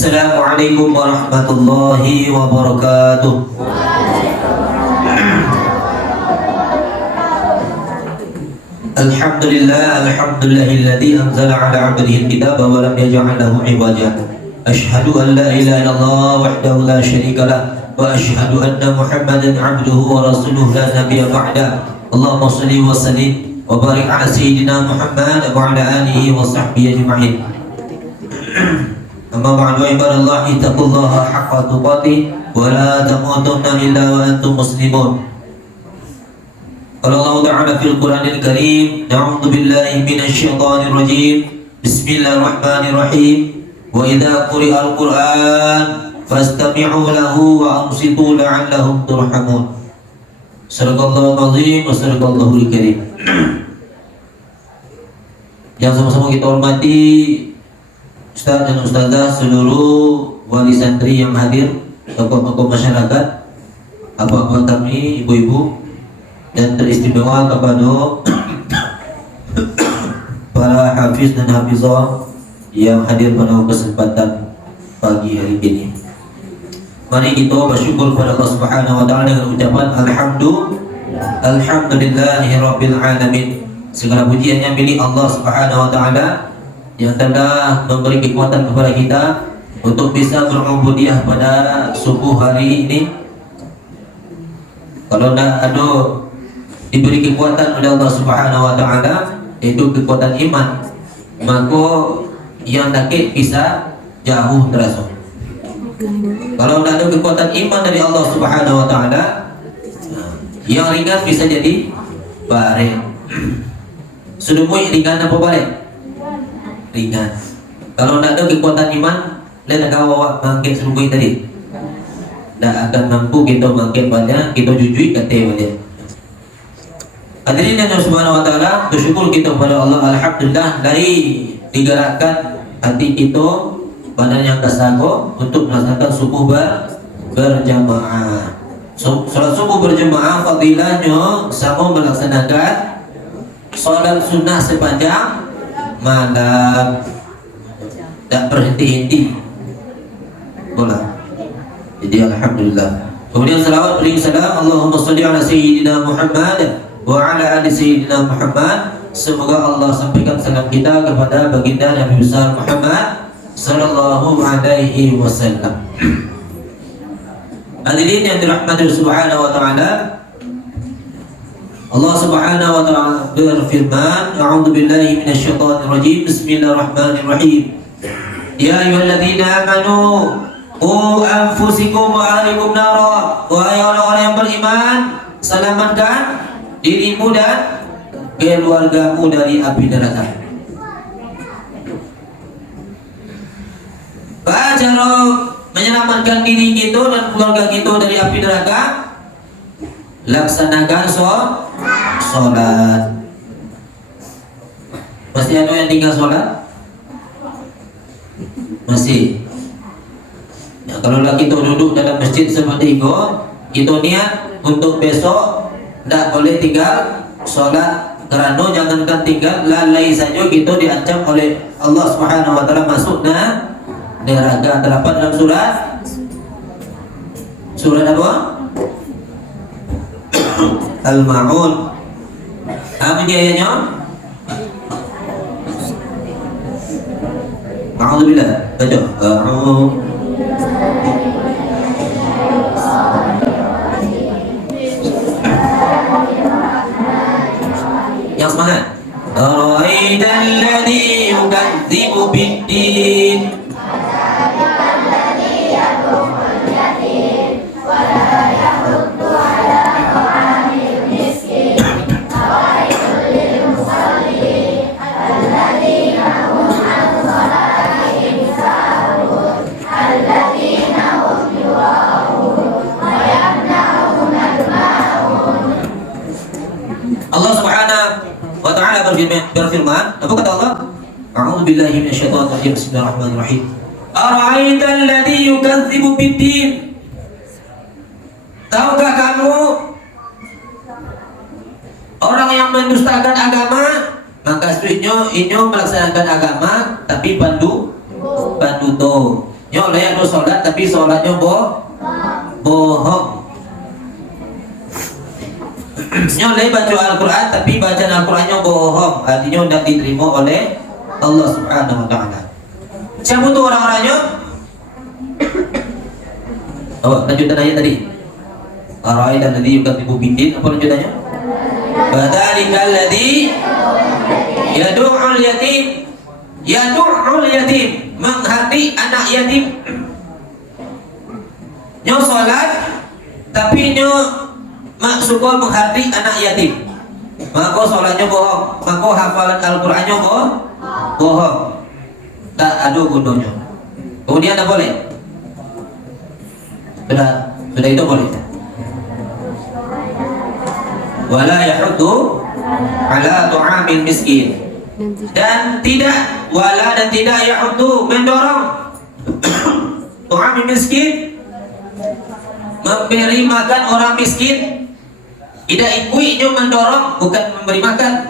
Assalamualaikum warahmatullahi wabarakatuh. Alhamdulillahilladzi anzala ala 'abdihi al-kitaba wa lam yaj'al lahu 'iwaja. Asyhadu an la ilaha illallah wahdahu la syarika lah wa asyhadu anna Muhammadan 'abduhu wa rasuluhu la nabiyya ba'da. Allahumma shalli wa sallim wa barik ala sayyidina Muhammad wa ala alihi wa sahbihi ajma'in. Amma ba'du, ibadallahi taqullaha haqqa tuqatih wa la tamutunna illa wa antum muslimun. Qala Allah Ta'ala fil Qur'anil Karim, na'udzu billahi minasy syaithanir rajim. Bismillahirrahmanirrahim. Wa idza quri'al Qur'an fastami'u lahu wa ansitu la'allahum turhamun. Sadaqallahul azim wa sadaqallahul karim. Yang sama-sama kita hormati Ustaz dan Ustazah, seluruh wali santri yang hadir, tokoh-tokoh masyarakat, abang-abang kami, ibu-ibu, dan teristimewa kepada para hafiz dan hafizah yang hadir pada kesempatan pagi hari ini. Mari kita bersyukur kepada Allah Subhanahu wa taala dengan ucapan alhamdulillahirabbil alamin. Segala pujiannya milik Allah Subhanahu wa taala yang telah memberi kekuatan kepada kita untuk bisa berubudiyah pada subuh hari ini. Kalau tidak ada diberi kekuatan oleh Allah Subhanahu wa taala, yaitu kekuatan iman, maka yang sakit bisa jauh terasa. Kalau tidak ada kekuatan iman dari Allah Subhanahu wa taala, yang ringan bisa jadi baring. Sedemui ringan apa baring? Ringan. Kalau tidak ada kekuatan iman, lihat kau bawa mangkit sedemui tadi, tidak akan mampu kita mangkit banyak, kita jujui kata banyak. Hadirin yang Subhanahu wa taala, bersyukur kita kepada Allah, alhamdulillah, dari digerakkan hati kita, badan yang kasago untuk melaksanakan subuh berjamaah. Salat subuh berjamaah fadilahnya sama melaksanakan salat sunnah sepanjang malam, tak berhenti-henti. Bola. Jadi alhamdulillah. Kemudian salawat beri salam, Allahumma shalli ala sayyidina Muhammad wa ala ali sayyidina Muhammad. Semoga Allah sampaikan salam kita kepada baginda Nabi besar Muhammad sallallahu alaihi wasallam. Hadirin yang dirahmati Subhanahu wa taala, Allah Subhanahu wa taala berfirman, a'udzu billahi minasy syaithanir rajim. Bismillahirrahmanirrahim. Ya ayyuhalladzina amanu qu anfusakum wa ahlikum nara. Wahai orang-orang yang beriman, selamatkan dirimu dan keluargamu dari api neraka. Cara menyelamatkan diri kita dan keluarga kita dari api neraka, laksanakan sholat. Masih ada yang tinggal sholat? Masih. Ya, kalau kita duduk dalam masjid seperti itu, kita niat untuk besok tidak boleh tinggal sholat, karena jangankan tinggal, lalai saja kita diancam oleh Allah Subhanahu wa taala masuk neraka. Terdapat dalam surat apa? Al-Ma'un. Apa dia ayatnya? A'udzubillah. Baca. Yang semangat. Ara'aital ladzi yukadzibu bid-din. Allah Subhanahu wa taala berfirman, apa kata Allah? A'udzu billahi minasyaitonir rajim. Bismillahirrahmanirrahim. Ara'aital ladzi yukadzibu bid-din. Tahukah kamu orang yang mendustakan agama? Maka sebenarnya ini melaksanakan agama tapi pandu to. Nyo layak do solat tapi solatnya bohong. Nyo layak baca Al-Quran tapi bacaan Al-Qurannya bohong, artinya tidak diterima oleh Allah Subhanahu Wa Taala. Siapa tuh orang-orangnya? Oh, lanjutan aja tadi. Arai dan tadi juga tipu bidin. Apa lanjutannya? Badalika alladhi yadu'ul yatim, yadu'ul yatim, menghati anak yatim. Nyo solat tapi nyo maksudnya menghati anak yatim, maka solatnya bohong, maka hafalan Al-Qurannya bohong, tak ada gunanya. Kemudian apa boleh? Sudah itu boleh. Wala yahuddu ala tu'amil miskin, dan tidak yahuddu mendorong tu'amil miskin, memberi makan orang miskin. Tidak ikuinya mendorong, bukan memberi makan,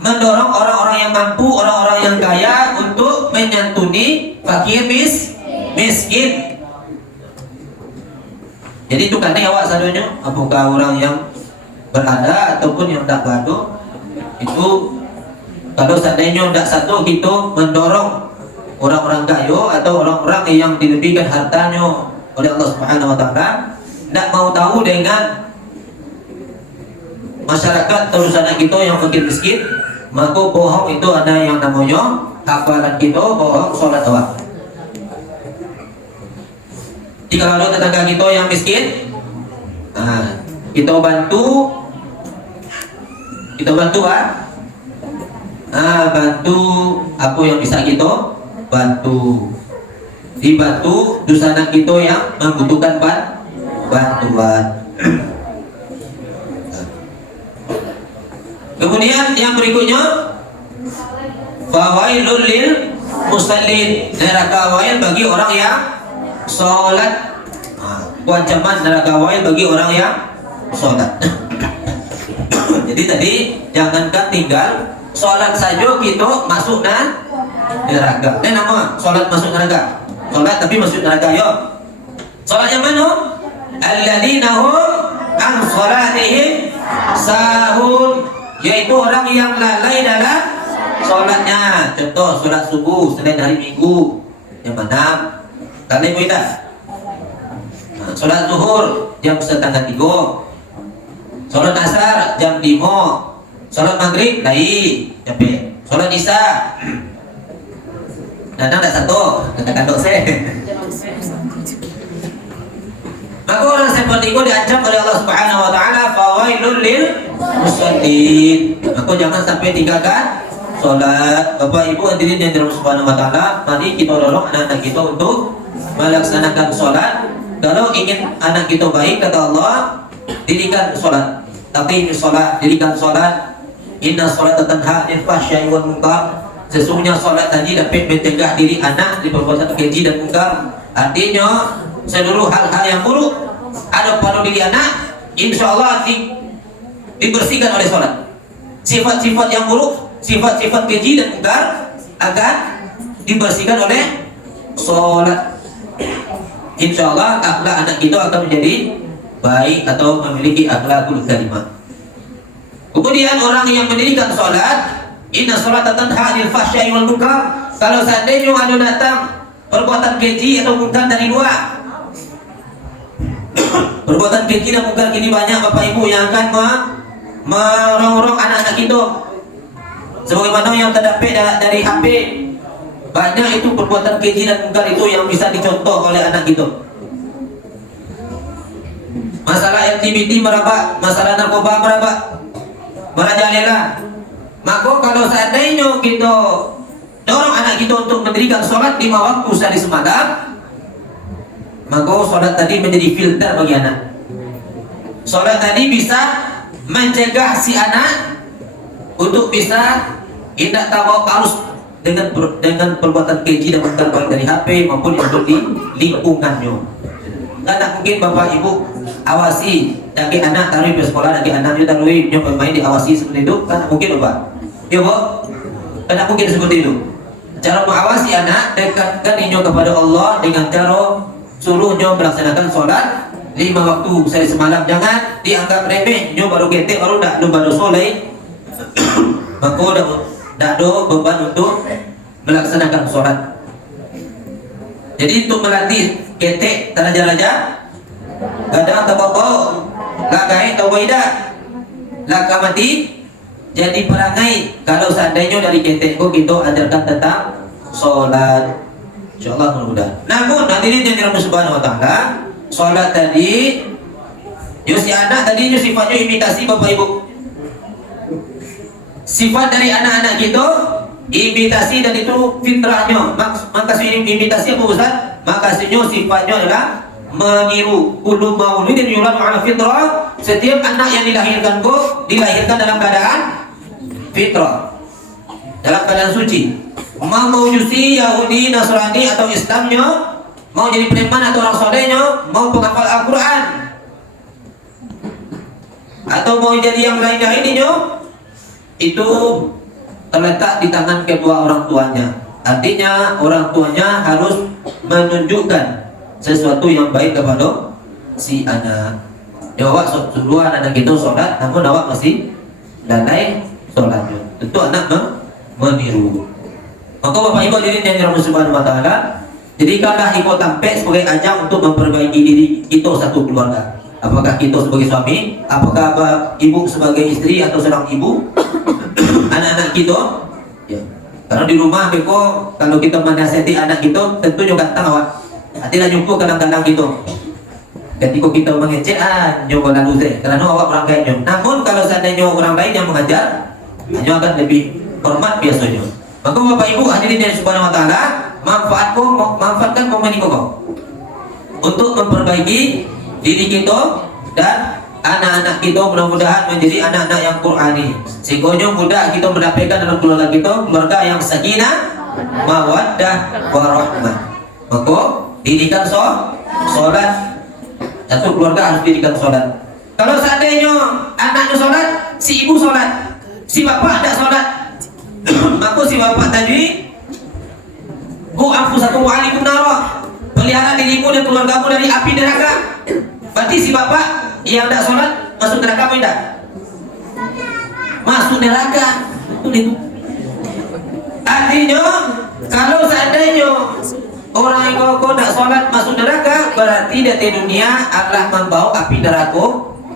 mendorong orang-orang yang mampu, orang-orang yang kaya untuk menyantuni fakir miskin. Jadi itu kan awak sadonya, apakah orang yang berada ataupun yang tak berada, itu kalau seandainya tidak satu kita mendorong orang-orang kaya atau orang-orang yang dilebihkan hartanya oleh Allah Subhanahu Wa Taala, tidak mau tahu dengan masyarakat terusan kita yang fakir miskin, maka bohong itu ada yang namanya hafalan kita bohong solat awak. Jika ada tetangga kita yang miskin, nah, kita bantu bantu apa yang bisa kita bantu. Dibantu dusana kita yang membutuhkan bantuan. Kemudian yang berikutnya, fawailul lil musallin, neraka wail bagi orang yang sholat. Ancaman neraka wail bagi orang yang sholat. Jadi tadi jangankan tinggal sholat saja kita masuk neraka. Nama sholat masuk neraka. Sholat tapi masuk neraka. Yo, sholat yang mana? Alladzina hum an sholatihim sahun, yaitu orang yang lalai dalam sholatnya. Contoh sholat subuh selain hari Minggu yang mana lalai kita. Sholat zuhur jam 2:30, sholat asar jam 5, sholat maghrib lain capek, sholat isya datang tak satu, katakan dosa. Maka orang seperti itu diancam oleh Allah Subhanahu Wa Taala, fawailul lil musallin. Maka jangan sampai tinggalkan sholat. Bapak Ibu hadirin yang dirahmati Subhanahu Wa Taala, mari kita dorong anak-anak kita untuk melaksanakan sholat. Kalau ingin anak kita baik, kata Allah, didikan sholat. Tapi sholat, didikan sholat. Inna sholat tanha 'anil fahsya'i wal munkar. Sesungguhnya sholat tadi dapat mencegah diri anak dari perbuatan keji dan munkar. Artinya seluruh hal-hal yang buruk ada pada diri anak, insya Allah dibersihkan oleh sholat. Sifat-sifat yang buruk, sifat-sifat keji dan munkar akan dibersihkan oleh sholat. Insya Allah akhlak anak kita akan menjadi baik atau memiliki akhlakul karimah. Kemudian orang yang mendirikan sholat, inna sholata tanha 'anil fahsya'i wal munkar. Kalau seandainya ada datang perbuatan keji atau munkar dari luar, perbuatan keji dan munkar kini banyak Bapak Ibu yang akan merongrong anak-anak kita. Sebagaimana yang terdapat dari HP, banyak itu perbuatan keji dan munkar itu yang bisa dicontoh oleh anak kita. Masalah LGBT merabak, masalah narkoba merabak, merajalela. Maka kalau seandainya kita dorong anak kita untuk mendirikan sholat 5 waktu sehari semalam, maka sholat tadi menjadi filter bagi anak. Sholat tadi bisa mencegah si anak untuk bisa tidak tawarus dengan perbuatan keji dan munkar baik dari HP maupun yang di lingkungannya. Tidak mungkin Bapak Ibu awasi lagi anak taruh di sekolah, lagi anaknya taruh bermain diawasi seperti itu, kan mungkin Bapak? Ya Bu, kan mungkin seperti itu. Cara mengawasi anak, dekatkan inyo kepada Allah dengan cara suruhnya melaksanakan sholat 5 waktu saya semalam. Jangan dianggap remeh, nyo baru ketek baru dak do baru soleh. Maka dak do beban untuk melaksanakan sholat. Jadi untuk melatih ketek teraja-raja, kadang tabaqo, lakai tawaidah, laka mati. Jadi perangai kalau seandainya dari ketek kok kita ajarkan tentang sholat, insyaallah mudah. Namun hadirin yang dirahmati Subhanahu wa taala, sholat tadi yo si anak tadi yo sifatnya imitasi bapak ibu. Sifat dari anak-anak kita imitasi, dan itu fitrahnya. Makasih imitasi apa Ustaz? Makasihnya sifatnya adalah meniru. Kullu mauludin yuladu ala fitrah. Setiap anak yang dilahirkan dilahirkan dalam keadaan fitrah, dalam keadaan suci. Mau Majusi, Yahudi, Nasrani atau Islamnya, mau jadi preman atau orang solehnya, mau penghafal Al-Quran atau mau jadi yang lain-lainnya, itu terletak di tangan kedua orang tuanya. Artinya orang tuanya harus menunjukkan sesuatu yang baik kepada si anak. Ya awak suruh anak kita sholat, namun awak masih lalai sholatnya. Tentu anak meniru. Maka bapak ibu hadirin yang dirahmati Subhanahu wa taala, jadikanlah ikut tampek sebagai ajang untuk memperbaiki diri kita satu keluarga. Apakah kita sebagai suami, apakah ibu sebagai istri atau seorang ibu, anak-anak kita, ya. Karena di rumah beko, kalau kita menasihati anak kita, tentu juga ganteng awak. Hatilah nyukuh kadang-kadang gitu. Ketika kita mengecek, nyoba lalu saya, karena awak orang kayaknya. Namun kalau seandainya orang lain yang mengajar, hanya akan lebih hormat biasanya. Maka bapak ibu hadirin yang Subhanahu wa taala, manfaatkan momen ini untuk memperbaiki diri kita dan anak-anak kita, mudah-mudahan menjadi anak-anak yang Qur'ani, sehingga mudah kita mendapatkan dalam keluarga kita keluarga yang sakinah, mawaddah, warahmah. Maka didikan sholat, satu keluarga harus didikan sholat. Kalau seandainya anaknya sholat, si ibu sholat, si bapak tidak sholat, maka si bapak tadi ku anfusakum wa alaikum nara, pelihara dirimu dan keluargamu dari api neraka. Berarti si bapak yang tidak sholat masuk neraka apa tidak? Masuk neraka. Itu. Artinya kalau seandainya orang yang kau tidak sholat masuk neraka, berarti dari dunia Allah membawa api neraka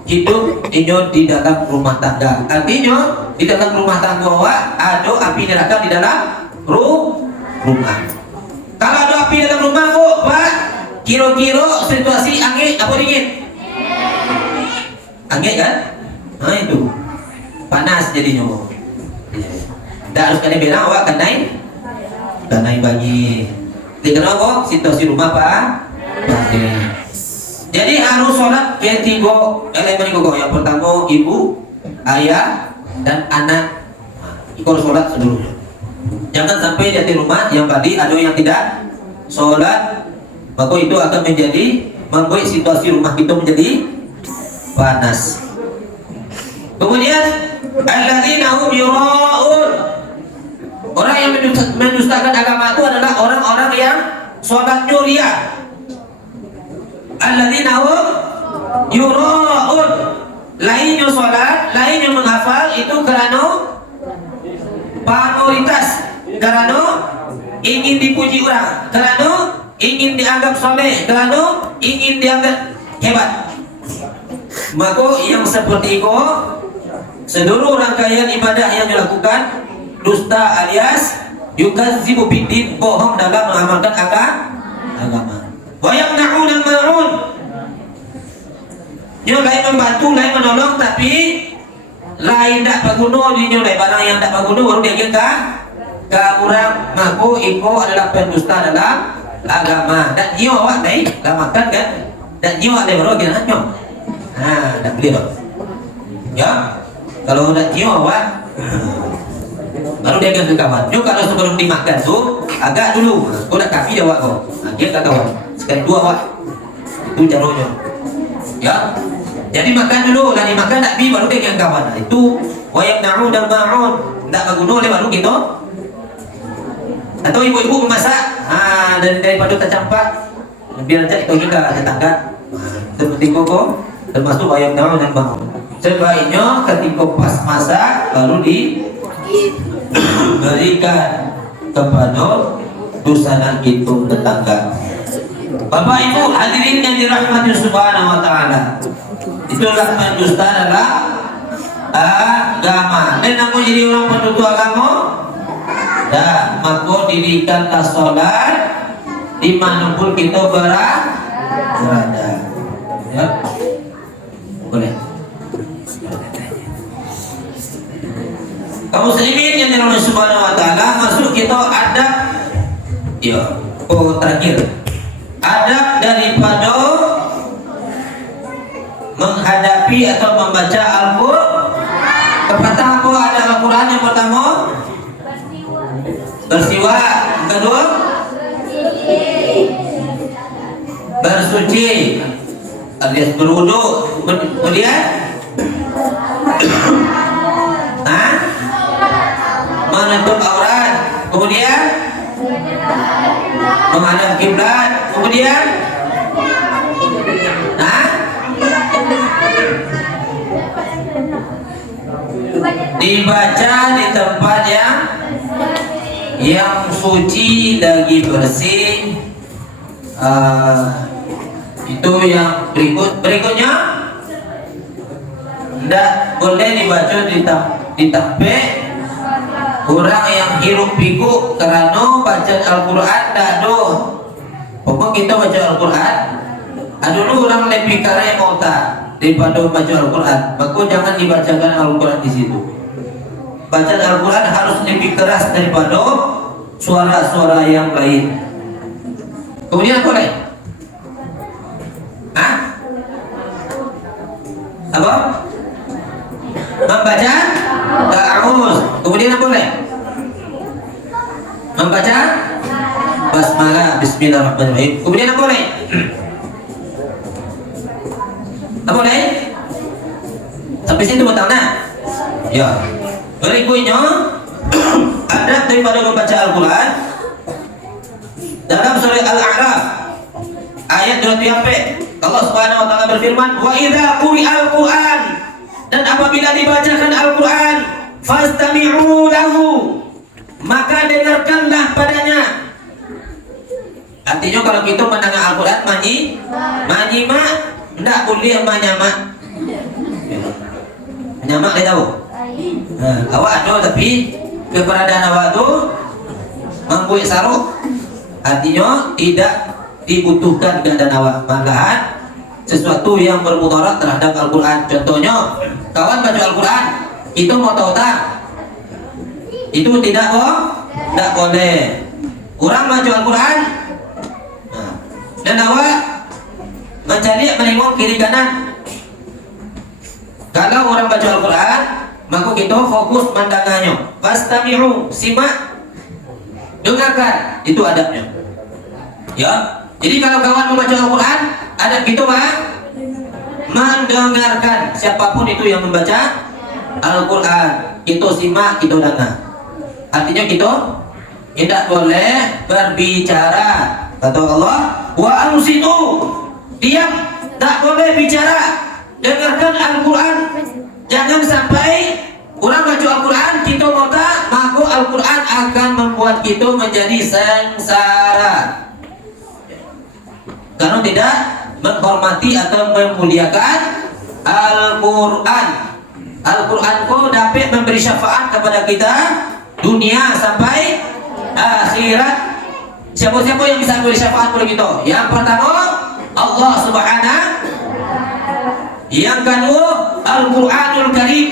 hidup di dalam rumah tangga. Artinya di dalam rumah tangga ada api neraka di dalam rumah. Kalau ada api dalam rumah kok, Pak, kira-kira situasi angin apa dingin? Angin kan? Nah itu panas jadinya. Tak harus kena bilang awak kanai bagi. Kenapa? Situasi rumah Pak. Jadi harus sholat yang 3 elemen kok. Yang pertama ibu, ayah, dan anak. Ikut sholat seluruhnya. Jangan sampai di rumah yang tadi ada yang tidak sholat, maka itu akan membuat situasi rumah kita menjadi panas. Kemudian alladzina hum yura'un, orang yang mendustakan agama itu adalah orang-orang yang sholatnya ria. Alladzina hum yura'un, lainnya sholat, lainnya menghafal itu karena pamoritas, karena ingin dipuji orang, karena ingin dianggap soleh, karena ingin dianggap hebat. Maka yang seperti itu, seluruh rangkaian ibadah yang dilakukan dusta alias yukadzibu biddin, bohong dalam mengamalkan agama. Wa yamna'un al-ma'un, yang lain membantu, lain menolong, tapi lain tak berguna di nilai barang yang tak berguna baru dia ke orang. Maka itu adalah pendusta dalam agama. Dan dia awak dah makan kan, dan dia awak dah baru dia nanya tak boleh dong ya. Kalau dah dia awak baru dia ke kawan. Dia kalau sebelum dimakan tu agak dulu kau dah kafi dia awak kau, dia tak kawan sekali dua awak, itu caranya ya. Jadi makan dulu, lah dimakan tak bi baru dia yang kawan. Itu wayam na'ud dan ma'ud, tak berguna oleh baru kita Atau ibu-ibu memasak, daripada tercampak, biar aja itu juga tetangga. Seperti koko, termasuk ayam daun dan bawang. Sebaiknya ketika pas masak baru diberikan kepada dosa itu tetangga. Bapak Ibu hadirin yang dirahmati Subhanahu wa taala. Itulah pendusta dalam agama. Dan aku jadi orang penutup agama, dan maka dirikanlah sholat dimanapun kita berada. Ya, boleh. Kamu muslimin yang dirahmati Subhanahu wa taala, masuk kita adab. Ya, terakhir. Adab daripada menghadapi atau membaca Al-Qur'an. Pertama apa ada Al-Qur'an? Yang pertama bersiwak, kedua bersuci alias berwudu, kemudian menutup aurat, kemudian menghadap kiblat, kemudian dibaca di tempat yang suci lagi bersih. Itu yang berikutnya tidak boleh dibaca di tape orang yang hirup pikuk, karena bacaan Al-Quran tidak do. Pokok kita baca Al-Quran, dulu orang lebih karai mauta daripada baca Al-Quran. Maka jangan dibacakan Al-Quran di situ. Bacaan Al-Quran harus lebih keras daripada suara-suara yang lain. Kemudian apa lagi? Apa? Membaca ta'awuz. Kemudian apa lagi? Membaca basmalah, bismillahirrahmanirrahim. Kemudian apa lagi? Apa lagi? Sampai situ betul nak? Ya. Berikutnya adab daripada membaca Al-Quran dalam surah Al-A'raf ayat 2 Allah Subhanahu wa taala berfirman, wa idza quri'al Qur'an, dan apabila dibacakan Al-Quran, fastami'u lahu, maka dengarkanlah padanya. Artinya kalau kita mendengar Al-Quran menyimak, tidak boleh menyamak. Menyamak dia tahu. Awak ada tapi keberadaan awak tu membuat saruk. Artinya tidak dibutuhkan keadaan awak, malahan sesuatu yang bermudarat terhadap Al-Quran. Contohnya, kawan baca Al-Quran, itu mau tahu tak? Itu tidak boleh. Orang baca Al-Quran, dan awak mencari menengok kiri kanan. Kalau orang baca Al-Quran, maka kita fokus pandangannya. Fastami'u, simak, dengarkan, itu adabnya. Ya. Jadi kalau kawan membaca Al-Quran, adab kita mendengarkan. Siapapun itu yang membaca Al-Quran, kita simak, kita dengar. Artinya kita tidak boleh berbicara. Kata Allah, wa ansitu, diam, tak boleh bicara. Dengarkan Al-Quran. Jangan sampai orang baca Al-Quran kita maka Al-Quran akan membuat kita menjadi sengsara karena tidak menghormati atau memuliakan Al-Quran. Al-Quran kau dapat memberi syafaat kepada kita dunia sampai akhirat. Siapa-siapa yang bisa memberi syafaat kepada kita? Yang pertama Allah Subhanahu, yang kedua Al-Quranul Karim,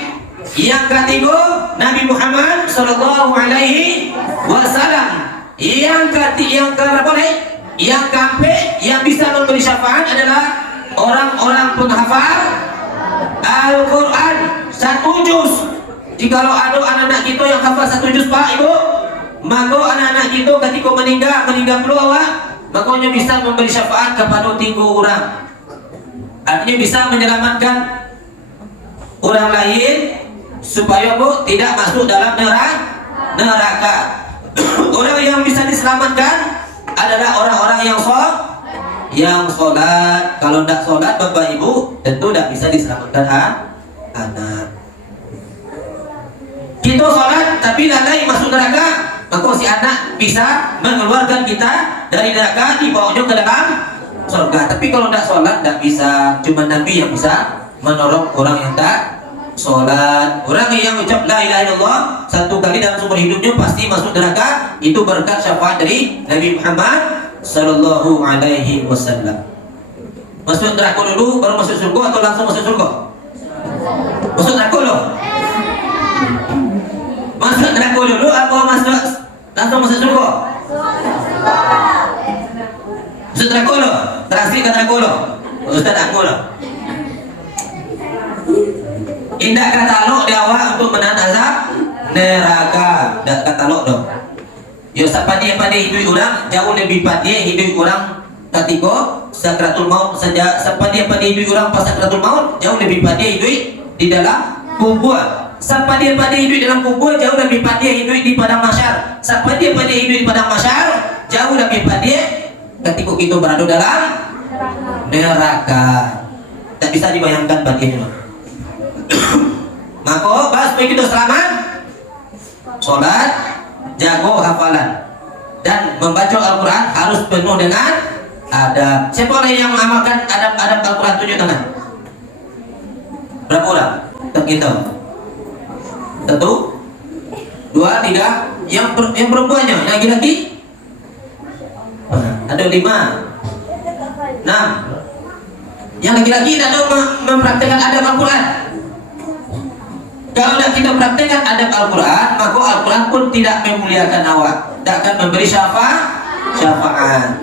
yang ketiga Nabi Muhammad Sallallahu Alaihi Wasallam, yang keempat yang keempat yang bisa memberi syafaat adalah orang-orang penghafal Al-Quran satu juz. Jikalau ada anak-anak kita yang hafal satu juz, Pak Ibu, maka anak-anak kita ketika meninggal keluar, makanya bisa memberi syafaat kepada 3 orang. Artinya bisa menyelamatkan orang lain supaya tidak masuk dalam neraka. Orang yang bisa diselamatkan adalah orang-orang yang sholat. Kalau tidak sholat bapak ibu tentu tidak bisa diselamatkan anak. Kita sholat tapi lalai masuk neraka, maka si anak bisa mengeluarkan kita dari neraka, dibawanya ke dalam surga. Tapi kalau tidak sholat tidak bisa. Cuma Nabi yang bisa menolong orang yang tak sholat. Orang yang ucap la ilaha illallah satu kali dalam seumur hidupnya pasti masuk neraka. Itu berkat syafaat dari Nabi Muhammad sallallahu alaihi wasallam. Masuk neraka dulu baru masuk surga atau langsung masuk surga? Masuk neraka dulu. Masuk neraka dulu atau langsung masuk surga? Masuk neraka dulu. Terasi ke neraka dulu. Ustaz aku dulu. Indah katalog di awal untuk menahan azab neraka. Dak katalog dong. Yo sapadi hidup orang jauh lebih padi hidup orang ketika sakratul maut saja. Sapadi hidup orang pas sakratul maut jauh lebih padi hidup di dalam kubur. Sapadi hidup dalam kubur jauh lebih padi hidup di padang mahsyar. Sapadi hidup di padang mahsyar jauh lebih padi ketika kita berada dalam neraka. Tak bisa dibayangkan bagiannya. Maka bahas begitu selamat sholat, jago hafalan dan membaca Al-Quran harus penuh dengan adab. Siapa orang yang mengamalkan adab-adab Al-Quran? Tunjuk tangan. Berapa orang? Kita. Satu, dua, tiga. Yang perempuannya, yang laki-laki? Ada 5, 6. Yang laki-laki tidak ada mempraktikkan adab Al-Quran. Kalau tidak kita praktekkan adab Al-Quran, maka Al-Quran pun tidak memuliakan awak, tidak akan memberi syafaat.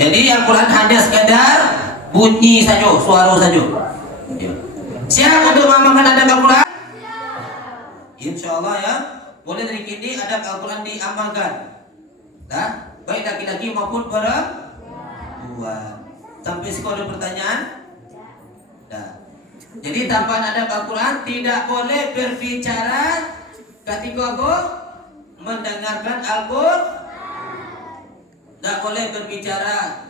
Jadi Al-Quran hanya sekadar bunyi saja, suara saja. Siap untuk mengamalkan adab Al-Quran? Insya Allah ya, boleh dari kini adab Al-Quran diamalkan. Nah, baik laki-laki maupun perempuan. Sampai sekolah pertanyaan? Nah. Jadi tanpa adab Al-Quran tidak boleh berbicara ketika aku mendengarkan Al-Quran. Tidak boleh berbicara.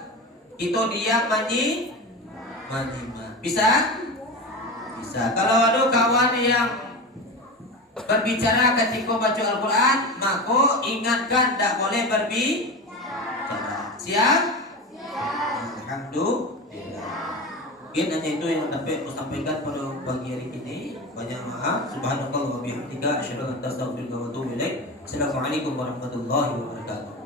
Itu diam menyimak. Bisa? Bisa. Kalau ada kawan yang berbicara ketika baca Al-Quran, maka ingatkan tidak boleh berbicara. Siap? Alhamdulillah. Mungkin hanya itu yang dapat saya sampaikan pada pagi hari ini. Banyak maaf. Subhanallah wa bihamdika asyhadu an la ilaha illa anta astaghfiruka wa atubu ilaik. Assalamualaikum warahmatullahi wabarakatuh.